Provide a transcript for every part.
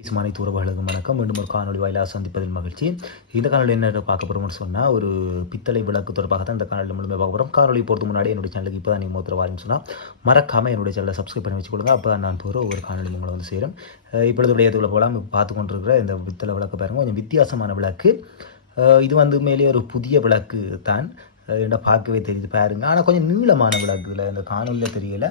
பேசும் அனைத்து உறவுகளுக்கும் வணக்கம். மீண்டும் ஒரு காணொலி வாயிலாக சந்திப்பதில் மகிழ்ச்சி. இந்த காணொலி என்ன பார்க்க போகிறோம்னு சொன்னால் ஒரு பித்தளை விளக்கு தொடர்பாக தான் இந்த காணொலி முழுமையாக பார்க்க போகிறோம் காணொலி போகிறது முன்னாடி என்னுடைய சேனலுக்கு இப்போ தான் நீங்கள் மூத்திர வாரின்னு சொன்னால் மறக்காமல் என்னுடைய சேனலை சப்ஸ்கிரைப் பண்ணி வச்சுக்கொள்ளுங்க அப்போ தான் நான் போகிற ஒரு காணொலி உங்களை வந்து சேரும். இப்பொழுது விளையாட்டுக்குள்ள போகலாம்? பார்த்து கொண்டிருக்கிற இந்த பித்தளை விளக்கு பாருங்க. கொஞ்சம் வித்தியாசமான விளக்கு. இது வந்து மேலே ஒரு புதிய விளக்கு தான். என்ன பார்க்கவே தெரியுது பாருங்க. ஆனால் கொஞ்சம் நீளமான விளக்கு. இதில் இந்த காணொலியில் தெரியலை.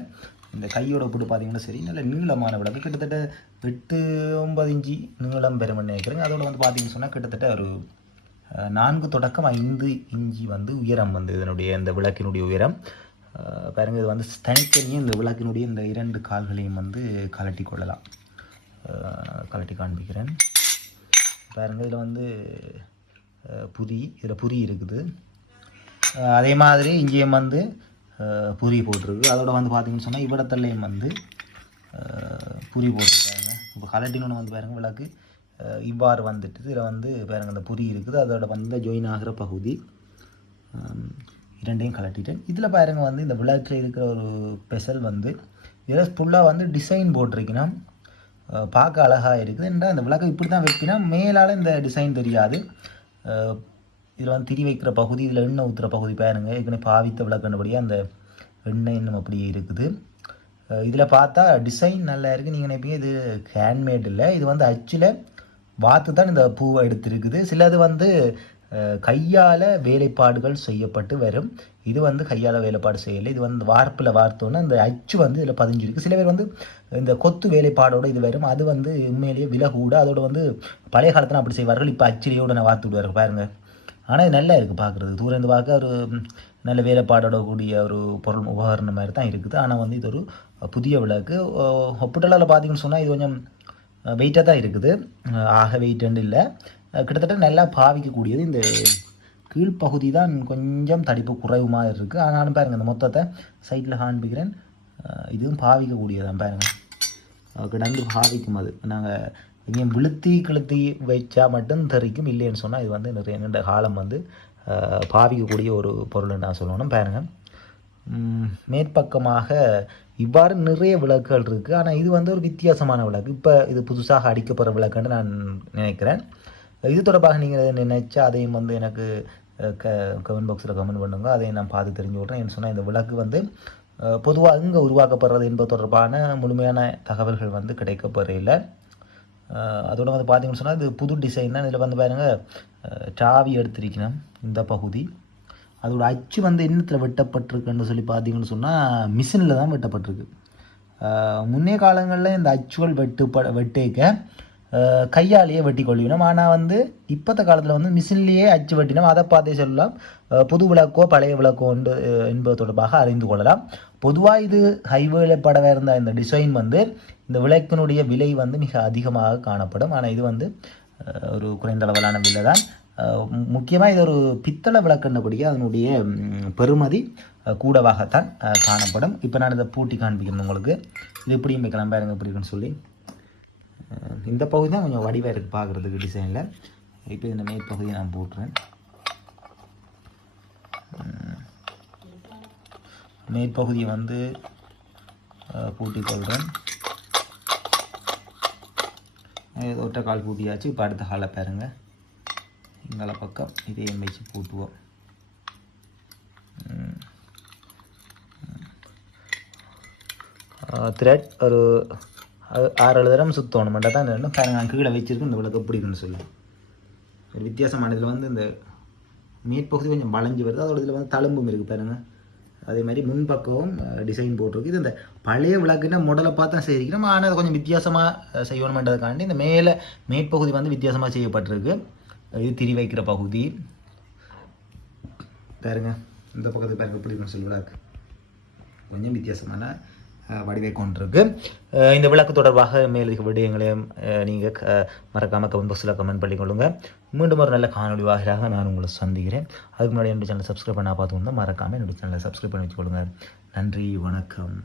இந்த கையோட போட்டு பார்த்தீங்கன்னா சரி நல்ல நீளமான விளக்கு. கிட்டத்தட்ட எட்டு ஒன்பது இஞ்சி நீளம் பெறும்னு நினைக்கிறேங்க அதோட வந்து பார்த்தீங்கன்னு சொன்னால் கிட்டத்தட்ட ஒரு நான்கு தொடக்கம் ஐந்து இஞ்சி வந்து உயரம் வந்து இதனுடைய இந்த விளக்கினுடைய உயரம். அஹ், பாருங்க இது வந்து தனித்தனியும் இந்த விளக்கினுடைய இந்த இரண்டு கால்களையும் வந்து கலட்டி கொள்ளலாம். கலட்டி காண்பிக்கிறேன். பாருங்க இதில் வந்து புரி இதில் புரி இருக்குது. அதே மாதிரி இங்கேயும் வந்து புரி போட்டிருக்கு. அதோட வந்து பார்த்தீங்கன்னு சொன்னால் இவ்விடத்துலேயும் வந்து புரி போட்டிருக்காங்க. இப்போ கலட்டினு வந்து பாருங்க விளக்கு. இவ்வாறு வந்துட்டு இதில் வந்து பாருங்க அந்த புரி இருக்குது. அதோட வந்து ஜாயின் ஆகிற பகுதி இரண்டையும் கலட்டிட்டேன் இதில் பாருங்க வந்து இந்த விளக்கில் இருக்கிற ஒரு பெசல் வந்து இதில் ஃபுல்லாக வந்து டிசைன் போட்டிருக்கீங்கன்னா பார்க்க அழகாக இருக்குது. என்றால் இந்த விளக்கை இப்படி தான் வைக்கினா மேலால் இந்த டிசைன் தெரியாது. இதில் வந்து திரி வைக்கிற பகுதி இதில் எண்ணெய் ஊற்றுற பகுதி பாருங்கள் ஏற்கனவே பாவித்த விளக்குனபடியாக அந்த எண்ணெய் இன்னும் அப்படியே இருக்குது. இதில் பார்த்தா டிசைன் நல்லா இருக்குது நீங்கள் நினைப்பீங்க இது ஹேண்ட்மேட் இல்லை. இது வந்து அச்சில் வாத்து தான் இந்த பூவை எடுத்திருக்குது. சிலது வந்து கையால் வேலைப்பாடுகள் செய்யப்பட்டு வரும். இது வந்து கையால் வேலைப்பாடு செய்யலை. இது வந்து வார்ப்பில் வார்த்தோன்னா இந்த அச்சு வந்து இதில் பதிஞ்சிருக்கு. சில பேர் வந்து இந்த கொத்து வேலைப்பாடோட இது வரும். அது வந்து உண்மையிலேயே விலை கூட அதோட வந்து பழைய காலத்தில் அப்படி செய்வார்கள். இப்போ அச்சிலேயோட நான் வார்த்து விடுவார்கள். பாருங்கள் ஆனால் இது நல்லா இருக்குது பார்க்குறது தூரந்து பார்க்க ஒரு நல்ல வேலை கூடிய ஒரு பொருள் உபகரணம் மாதிரி தான் இருக்குது. ஆனால் வந்து இது ஒரு புதிய விளக்கு. ஹாஸ்பிட்டலில் பார்த்தீங்கன்னு சொன்னால் இது கொஞ்சம் வெயிட்டாக தான் இருக்குது. ஆக வெயிட்டுன்னு இல்லை. கிட்டத்தட்ட நல்லா பாவிக்கக்கூடியது இந்த கீழ்ப்பகுதி தான் கொஞ்சம் தடிப்பு குறைவுமாக இருக்குது ஆனாலும் பாருங்கள் இந்த மொத்தத்தை சைட்டில் காண்பிக்கிறேன். இதுவும் பாவிக்கக்கூடியதான் பாருங்கள் கிடந்து பாவிக்கும் அது. நாங்கள் இங்கே விழுத்தி கிழுத்தி வச்சா மட்டும் தெரிக்கும். இல்லைன்னு சொன்னால் இது வந்து நிறைய நீண்ட காலம் வந்து பாவிக்கக்கூடிய ஒரு பொருள் நான் சொல்லணும். பாருங்கள் மேற்பக்கமாக இவ்வாறு நிறைய விளக்குகள் இருக்குது ஆனால் இது வந்து ஒரு வித்தியாசமான விளக்கு. இப்போ இது புதுசாக அடிக்கப்படுற விளக்குன்னு நான் நினைக்கிறேன். இது தொடர்பாக நீங்கள் நினைச்சா அதையும் வந்து எனக்கு க கமெண்ட் பாக்ஸில் கமெண்ட் பண்ணுங்க. அதையும் நான் பார்த்து தெரிஞ்சு விட்றேன். என்ன சொன்னால் இந்த விளக்கு வந்து பொதுவாக இங்கே உருவாக்கப்படுறது என்பது தொடர்பான முழுமையான தகவல்கள் வந்து கிடைக்கப்பெறையில் அதோட வந்து பார்த்தீங்கன்னு சொன்னால் இது புது டிசைன் தான். இதில் வந்து பாருங்கள் டாவி எடுத்திருக்கணும் இந்த பகுதி. அதோட அச்சு வந்து என்னத்தில் வெட்டப்பட்டிருக்குன்னு சொல்லி பார்த்தீங்கன்னு சொன்னால் மிஷினில் தான் வெட்டப்பட்டிருக்கு. முன்னே காலங்களில் இந்த அச்சுகள் வெட்டுப்பட வெட்டேக்க கையாலேயே வெட்டி கொள்ளினோம் ஆனால் வந்து இப்போத்த காலத்தில் வந்து மிஷின்லேயே அச்சு வெட்டினோம். அதை பார்த்தே சொல்லலாம். புது விளக்கோ பழைய விளக்கோ உண்டு என்பது தொடர்பாக அறிந்து கொள்ளலாம். பொதுவாக இது ஹைவேல படவே இருந்த இந்த டிசைன் வந்து இந்த விளக்கினுடைய விலை வந்து மிக அதிகமாக காணப்படும். ஆனால் இது வந்து ஒரு குறைந்த அளவிலான விலை தான். முக்கியமாக இது ஒரு பித்தளை விளக்குன்னபடியே அதனுடைய பெருமதி பெறுமதி கூடவாகத்தான் காணப்படும். இப்போ நான் இதை பூட்டி காண்பிக்கணும் உங்களுக்கு. இது இப்படியும் வைக்கலாம் பாருங்க எப்படி இருக்குன்னு சொல்லி. இந்த பகுதி தான் கொஞ்சம் வடிவாக இருக்குது பார்க்குறதுக்கு டிசைனில் இப்போ இந்த மேற்பகுதியை நான் போட்டுறேன். மேற்பகுதியை வந்து அஹ், பூட்டிக் கொள்கிறேன் ஒற்றை கால் பூட்டியாச்சு. இப்போ அடுத்த காலை பாருங்கள் இங்கால பக்கம் இதையும் வச்சு பூட்டுவோம். த்ரெட் ஒரு ஆறு ஏழு தரம் சுற்றணும் மட்டும் தான் ரெண்டும் பாருங்க நான் கீழே வச்சிருக்கு. இந்த விளக்கு எப்படி இருக்குன்னு சொல்லி. ஒரு வித்தியாசமான இதில் வந்து இந்த மேற்பகுதி கொஞ்சம் வளைஞ்சு வருது. அதோட இதில் வந்து தழும்பும் இருக்குது பாருங்கள் அதே மாதிரி முன்பக்கமும் டிசைன் போட்டிருக்கு. இது இந்த பழைய விளக்குன்னா முடலை பார்த்தா தான் ஆனால் அது கொஞ்சம் வித்தியாசமாக செய்யணுமென்றதுக்காண்டி இந்த மேலே மேற்பகுதி வந்து வித்தியாசமாக செய்யப்பட்டிருக்கு. இது திரி வைக்கிற பகுதி. பாருங்க. இந்த பக்கத்து பாருங்க. எப்படி சொல்லி. விளக்கு. கொஞ்சம் வித்தியாசமான வடிவை கொண்டிருக்கு. இந்த விளக்கு தொடர்பாக மேலதிக விடயங்களையும் நீங்கள் மறக்காமல் கமெண்ட் பாக்ஸில் கமெண்ட் பண்ணிக்கொள்ளுங்க மீண்டும் ஒரு நல்ல காணொலி வாயிலாக நான் உங்களை சந்திக்கிறேன். அதுக்கு முன்னாடி என்னுடைய சேனலை சப்ஸ்கிரைப் பண்ணால் பார்த்து மறக்காமல் என்னுடைய சேனலை சப்ஸ்கிரைப் பண்ணி வச்சுக்கொள்ளுங்க. நன்றி வணக்கம்.